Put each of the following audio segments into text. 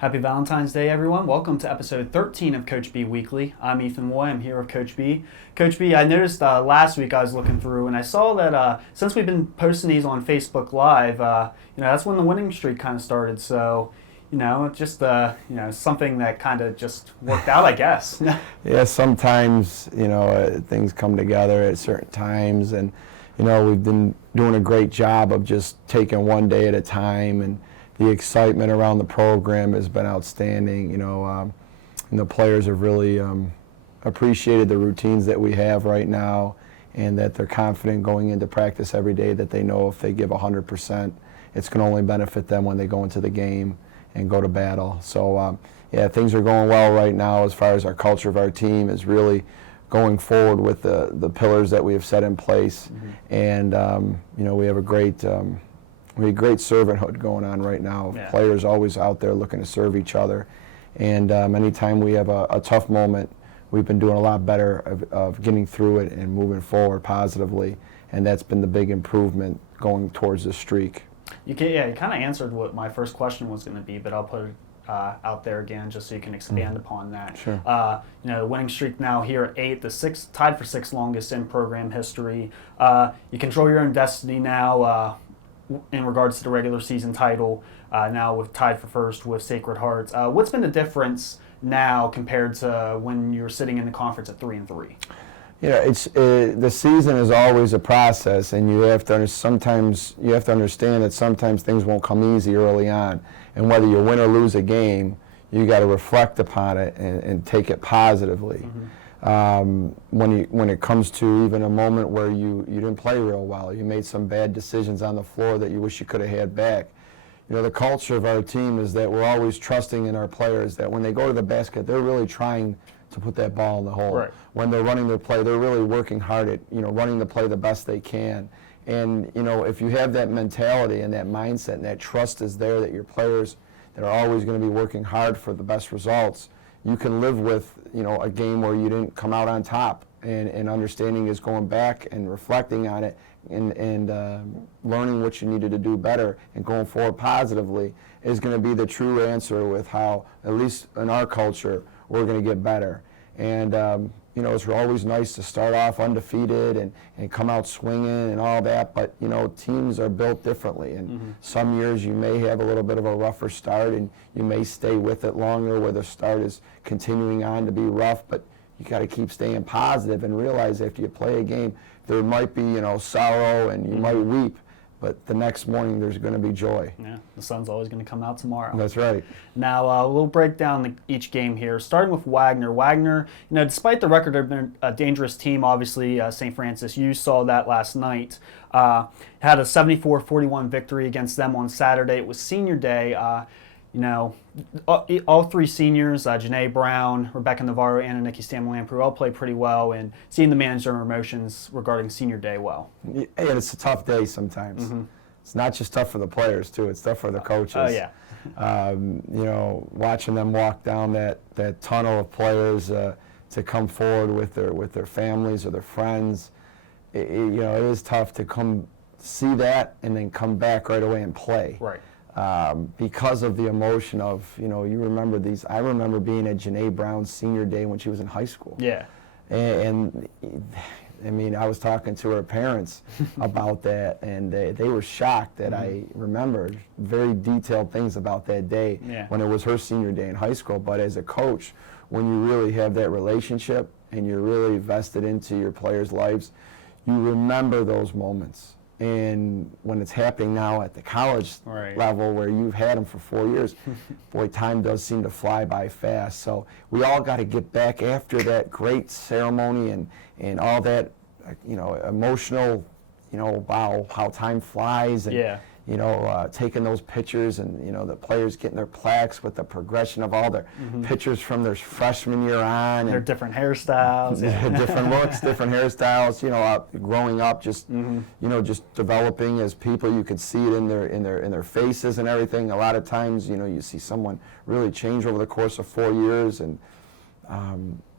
Happy Valentine's Day, everyone. Welcome to episode 13 of Coach B Weekly. I'm Ethan Moy. I'm here with Coach B. Coach B, I noticed last week I was looking through and I saw that since we've been posting these on Facebook Live, that's when the winning streak kind of started. So, it's just, something that kind of just worked out, I guess. Yeah, sometimes, things come together at certain times, and, we've been doing a great job of just taking one day at a time, and the excitement around the program has been outstanding. And the players have really appreciated the routines that we have right now, and that they're confident going into practice every day that they know if they give 100%, it's going to only benefit them when they go into the game and go to battle. So, things are going well right now as far as our culture of our team is really going forward with the pillars that we have set in place. Mm-hmm. And, we have a great servanthood going on right now. Yeah. Players always out there looking to serve each other. And anytime we have a tough moment, we've been doing a lot better of getting through it and moving forward positively. And that's been the big improvement going towards the streak. You kind of answered what my first question was going to be, but I'll put it out there again just so you can expand upon that. Sure. The winning streak now here at 8, tied for 6th longest in program history. You control your own destiny now in regards to the regular season title, now with tied for first with Sacred Hearts. What's been the difference now compared to when you were sitting in the conference at 3-3? The season is always a process, and you have to understand that sometimes things won't come easy early on, and whether you win or lose a game, you got to reflect upon it and take it positively. Mm-hmm. When it comes to even a moment where you didn't play real well, you made some bad decisions on the floor that you wish you could have had back. The culture of our team is that we're always trusting in our players that when they go to the basket, they're really trying to put that ball in the hole. Right. When they're running their play, they're really working hard at running the play the best they can. And if you have that mentality and that mindset and that trust is there that your players that are always going to be working hard for the best results, you can live with a game where you didn't come out on top, and understanding is going back and reflecting on it and learning what you needed to do better and going forward positively is going to be the true answer with how, at least in our culture, we're going to get better. And it's always nice to start off undefeated and come out swinging and all that, but teams are built differently, and some years you may have a little bit of a rougher start and you may stay with it longer where the start is continuing on to be rough, but you got to keep staying positive and realize after you play a game there might be sorrow and you might weep, but the next morning there's going to be joy. Yeah, the sun's always going to come out tomorrow. That's right. Now we'll break down each game here, starting with Wagner. Wagner, despite the record of being a dangerous team, obviously St. Francis, you saw that last night. Had a 74-41 victory against them on Saturday. It was senior day. All three seniors, Janae Brown, Rebecca Navarro, and Nikki Stammelamprou, all played pretty well, and seeing the manage their emotions regarding senior day well. Yeah, it's a tough day sometimes. Mm-hmm. It's not just tough for the players, too. It's tough for the coaches. Oh, yeah. Watching them walk down that tunnel of players to come forward with their families or their friends, it is tough to come see that and then come back right away and play. Right. Because of the emotion of, you remember these. I remember being at Janae Brown's senior day when she was in high school. Yeah. And I was talking to her parents about that, and they were shocked that I remembered very detailed things about that day when it was her senior day in high school. But as a coach, when you really have that relationship and you're really vested into your players' lives, you remember those moments. And when it's happening now at the college level where you've had them for 4 years, boy, time does seem to fly by fast. So we all got to get back after that great ceremony and all that, emotional, wow, how time flies. And, taking those pictures and, the players getting their plaques with the progression of all their pictures from their freshman year on. Their different hairstyles. Different looks, different hairstyles, growing up, just, just developing as people. You could see it in their faces and everything. A lot of times, you see someone really change over the course of 4 years, and,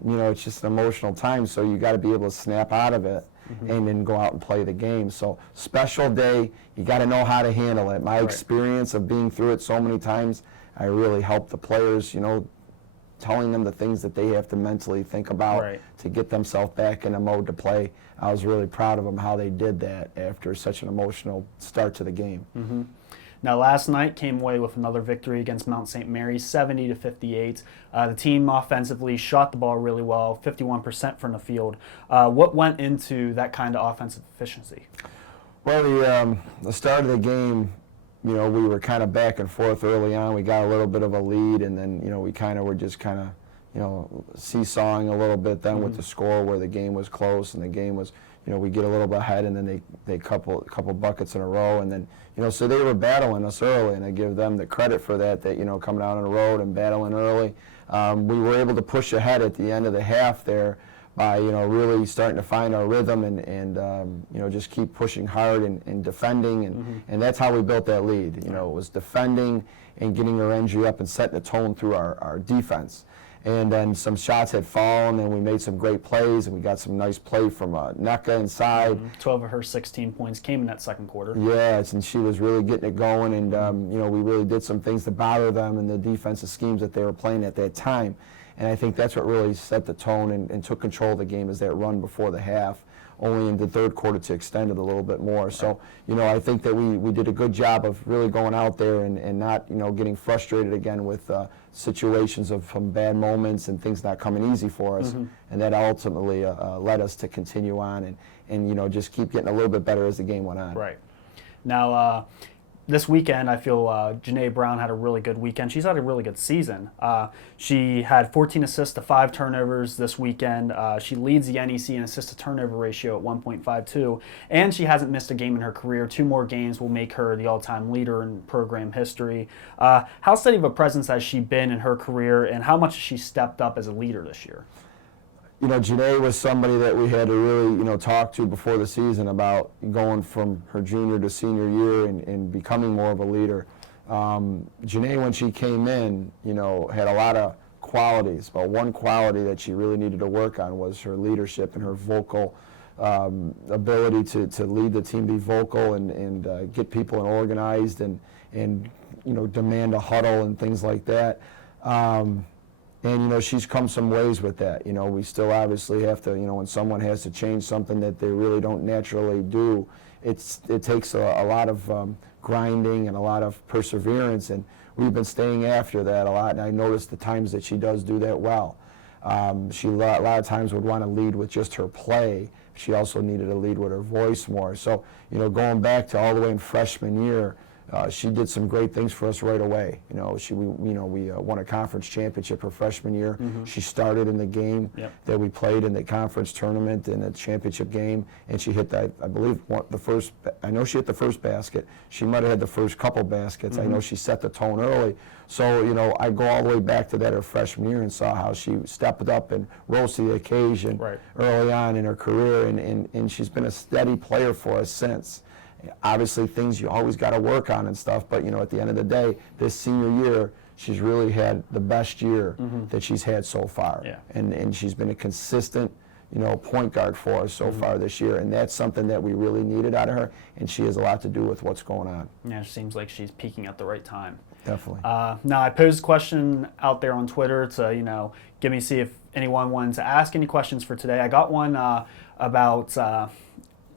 it's just an emotional time, so you got to be able to snap out of it and then go out and play the game. So special day, you got to know how to handle it. My experience of being through it so many times, I really helped the players, telling them the things that they have to mentally think about to get themselves back in a mode to play. I was really proud of them how they did that after such an emotional start to the game. Mm-hmm. Now, last night came away with another victory against Mount St. Mary's, 70-58. The team offensively shot the ball really well, 51% from the field. What went into that kind of offensive efficiency? Well, the start of the game, we were kind of back and forth early on. We got a little bit of a lead, and then, we were just seesawing a little bit then with the score where the game was close and the game was, we get a little bit ahead, and then they couple buckets in a row, and then, so they were battling us early, and I give them the credit for that, coming out on the road and battling early. We were able to push ahead at the end of the half there by, really starting to find our rhythm and just keep pushing hard and defending, and that's how we built that lead. It was defending and getting our energy up and setting the tone through our defense. And then some shots had fallen, and we made some great plays, and we got some nice play from Nneka inside. 12 of her 16 points came in that second quarter. Yes, and she was really getting it going, and we really did some things to bother them in the defensive schemes that they were playing at that time. And I think that's what really set the tone and took control of the game, is that run before the half, only in the third quarter to extend it a little bit more. So, I think that we did a good job of really going out there and not, getting frustrated again with situations of some bad moments and things not coming easy for us. And that ultimately led us to continue on and just keep getting a little bit better as the game went on. Right. Now, this weekend, I feel Janae Brown had a really good weekend. She's had a really good season. She had 14 assists to 5 turnovers this weekend. She leads the NEC in assist-to-turnover ratio at 1.52, and she hasn't missed a game in her career. 2 more games will make her the all-time leader in program history. How steady of a presence has she been in her career, and how much has she stepped up as a leader this year? Janae was somebody that we had to really, talk to before the season about going from her junior to senior year and becoming more of a leader. Janae, when she came in, had a lot of qualities, but one quality that she really needed to work on was her leadership and her vocal ability to lead the team, be vocal and get people organized and demand a huddle and things like that. And, she's come some ways with that. We still obviously have to, when someone has to change something that they really don't naturally do, it takes a lot of grinding and a lot of perseverance, and we've been staying after that a lot, and I noticed the times that she does do that well. She a lot of times would want to lead with just her play. She also needed to lead with her voice more. So, going back to all the way in freshman year, she did some great things for us right away. We won a conference championship her freshman year. She started in the game that we played in the conference tournament in the championship game, and she hit that, I believe, the first. I know she hit the first basket. She might have had the first couple baskets. I know she set the tone early. So, I go all the way back to that her freshman year and saw how she stepped up and rose to the occasion early on in her career, and she's been a steady player for us since. Obviously, things you always got to work on and stuff, but at the end of the day, this senior year, she's really had the best year that she's had so far, and she's been a consistent, point guard for us so far this year, and that's something that we really needed out of her, and she has a lot to do with what's going on. Yeah, it seems like she's peaking at the right time. Definitely. Now, I posed a question out there on Twitter to see if anyone wanted to ask any questions for today. I got one about.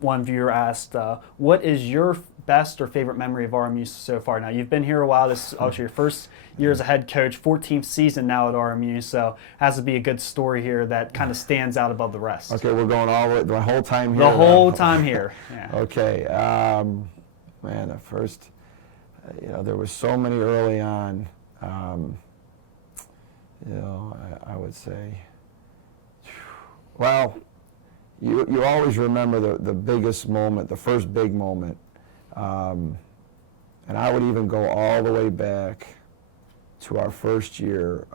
One viewer asked, what is your best or favorite memory of RMU so far? Now, you've been here a while. This is obviously your first year as a head coach, 14th season now at RMU, so it has to be a good story here that kind of stands out above the rest. Okay, we're going all the way, the whole time here? The whole time here, yeah. Okay, man, at first, there was so many early on, I would say, well, you always remember the biggest moment, the first big moment, and I would even go all the way back to our first year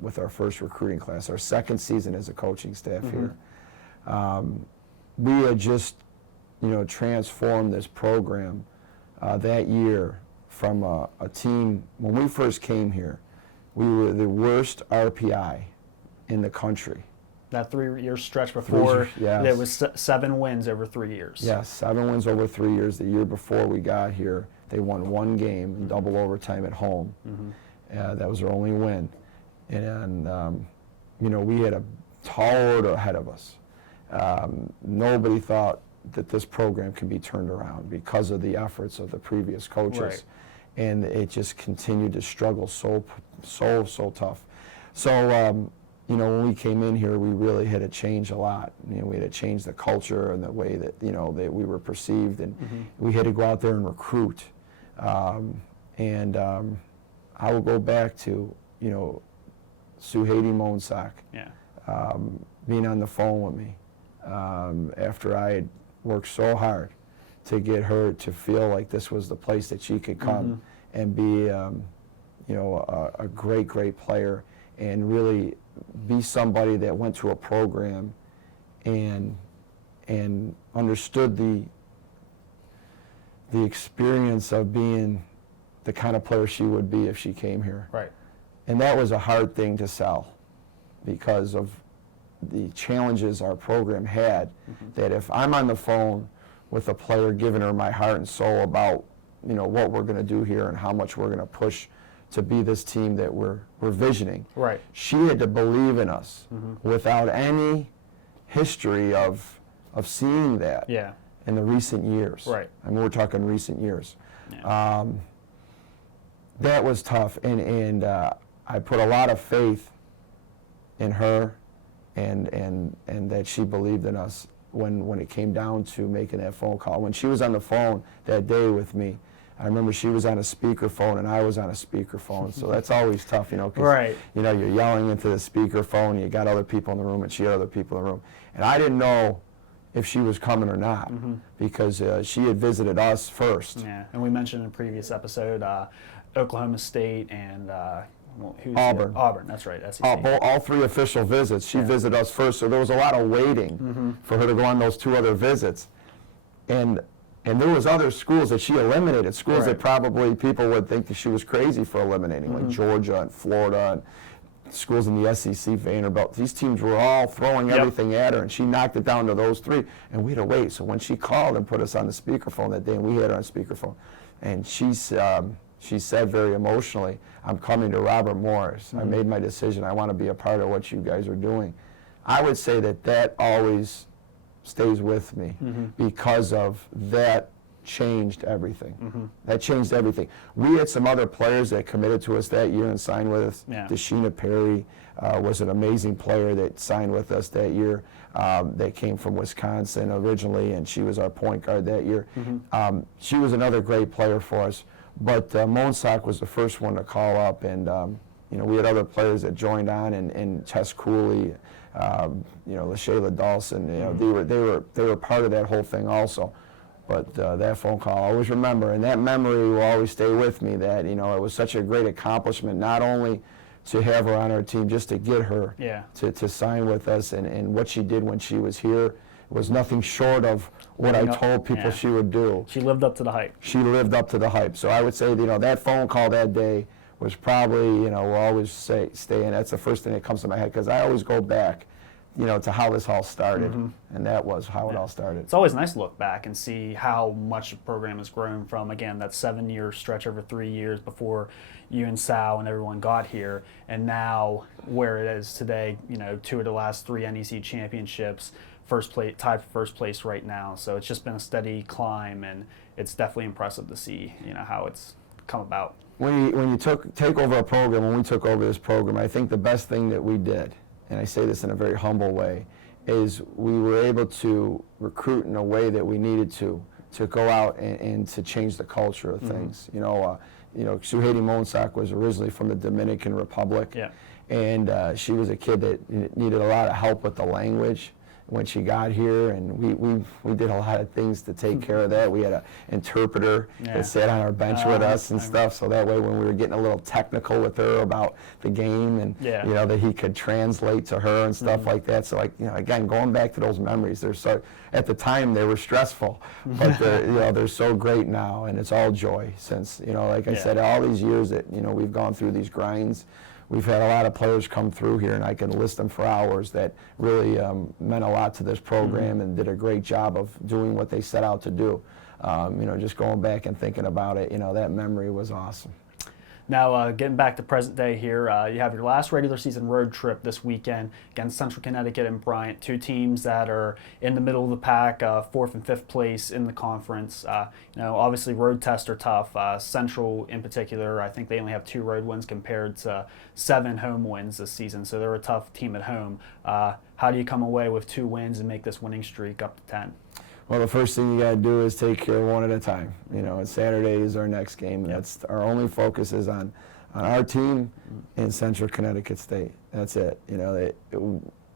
with our first recruiting class, our second season as a coaching staff here. We had just, transformed this program that year from a team. When we first came here, we were the worst RPI in the country. That 3-year stretch before, there was 7 wins over 3 years. Yes, 7 wins over 3 years. The year before we got here, they won 1 game in double overtime at home. That was her only win. And, we had a tall order ahead of us. Nobody thought that this program can be turned around because of the efforts of the previous coaches. Right. And it just continued to struggle so tough. So, when we came in here, we really had to change a lot. We had to change the culture and the way that, that we were perceived, and we had to go out there and recruit. I will go back to, Suhaiti Monsack being on the phone with me after I had worked so hard to get her to feel like this was the place that she could come and be, a great player, and really be somebody that went to a program and understood the experience of being the kind of player she would be if she came here. Right. And that was a hard thing to sell because of the challenges our program had, that if I'm on the phone with a player giving her my heart and soul about, what we're going to do here and how much we're going to push to be this team that we're visioning. Right. She had to believe in us without any history of seeing that in the recent years. Right. I mean, we're talking recent years. Yeah. That was tough, and I put a lot of faith in her, and that she believed in us when it came down to making that phone call. When she was on the phone that day with me, I remember she was on a speakerphone and I was on a speakerphone, so that's always tough, 'cause, right. You're yelling into the speakerphone, you got other people in the room, and she had other people in the room. And I didn't know if she was coming or not, because she had visited us first. Yeah, and we mentioned in a previous episode, Oklahoma State and who's Auburn. Auburn, that's right, SEC. All three official visits. She visited us first, so there was a lot of waiting for her to go on those two other visits. And there was other schools that she eliminated, schools that probably people would think that she was crazy for eliminating, like Georgia and Florida and schools in the SEC, Vanderbilt. These teams were all throwing everything at her, and she knocked it down to those three, and we had to wait. So when she called and put us on the speakerphone that day, and we had her on speakerphone, and she said very emotionally, "I'm coming to Robert Morris. I made my decision. I want to be a part of what you guys are doing." I would say that always stays with me because of that changed everything. That changed everything. We had some other players that committed to us that year and signed with us. Yeah. Deshina Perry was an amazing player that signed with us that year, that came from Wisconsin originally, and she was our point guard that year. She was another great player for us, but Monsack was the first one to call up, and we had other players that joined on, and Tess Cooley, LaShayla Dawson, they were part of that whole thing also. But that phone call, I always remember, and that memory will always stay with me, that, it was such a great accomplishment, not only to have her on our team, just to get her to sign with us, and what she did when she was here was nothing short of what I told people she would do. She lived up to the hype. She lived up to the hype. So I would say, that phone call that day was probably, we'll always stay in. That's the first thing that comes to my head, because I always go back, to how this all started, and that was how it all started. It's always nice to look back and see how much the program has grown from, again, that 7-year stretch over 3 years before you and Sal and everyone got here, and now where it is today, 2 of the last 3 NEC championships, tied for first place right now. So it's just been a steady climb, and it's definitely impressive to see, how it's come about. When you take over a program, when we took over this program, I think the best thing that we did, and I say this in a very humble way, is we were able to recruit in a way that we needed to go out and to change the culture of things. Suhaiti Monsack was originally from the Dominican Republic, and she was a kid that needed a lot of help with the language when she got here, and we did a lot of things to take care of that. We had an interpreter that sat on our bench with us and stuff, so that way when we were getting a little technical with her about the game, and that he could translate to her and stuff like that. So again, going back to those memories, at the time they were stressful, but they're so great now, and it's all joy since, like I said, all these years that we've gone through these grinds. We've had a lot of players come through here, and I can list them for hours, that really meant a lot to this program and did a great job of doing what they set out to do. Just going back and thinking about it, that memory was awesome. Now, getting back to present day here, you have your last regular season road trip this weekend against Central Connecticut and Bryant, two teams that are in the middle of the pack, fourth and fifth place in the conference. Obviously road tests are tough. Central in particular, I think they only have 2 road wins compared to 7 home wins this season, so they're a tough team at home. How do you come away with 2 wins and make this winning streak up to 10? Well, the first thing you got to do is take care one at a time. And Saturday is our next game. Yep. That's our only focus is on our team in Central Connecticut State. That's it.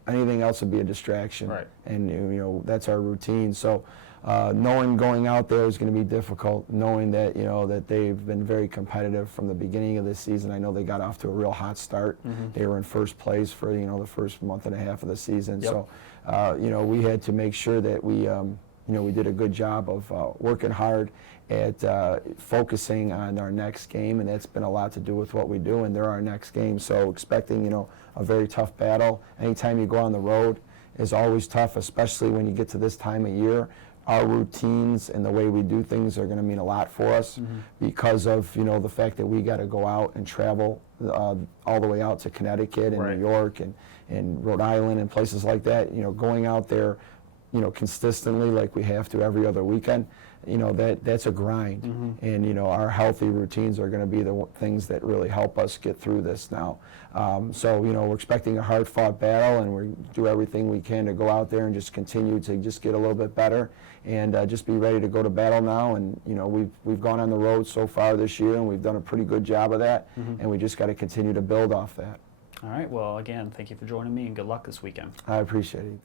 Anything else would be a distraction. Right. And that's our routine. So knowing going out there is going to be difficult. Knowing that that they've been very competitive from the beginning of this season. I know they got off to a real hot start. They were in first place for the first month and a half of the season. Yep. So we had to make sure that we did a good job of working hard at focusing on our next game, and that's been a lot to do with what we do, and they're our next game. So expecting, a very tough battle. Anytime you go on the road is always tough, especially when you get to this time of year. Our routines and the way we do things are going to mean a lot for us because of, the fact that we got to go out and travel all the way out to Connecticut and Right. New York and Rhode Island and places like that. Going out there consistently like we have to every other weekend, that's a grind. And, our healthy routines are going to be the things that really help us get through this now. So, we're expecting a hard-fought battle, and we do everything we can to go out there and just continue to just get a little bit better and just be ready to go to battle now. And, we've gone on the road so far this year, and we've done a pretty good job of that, and we just got to continue to build off that. All right. Well, again, thank you for joining me, and good luck this weekend. I appreciate it.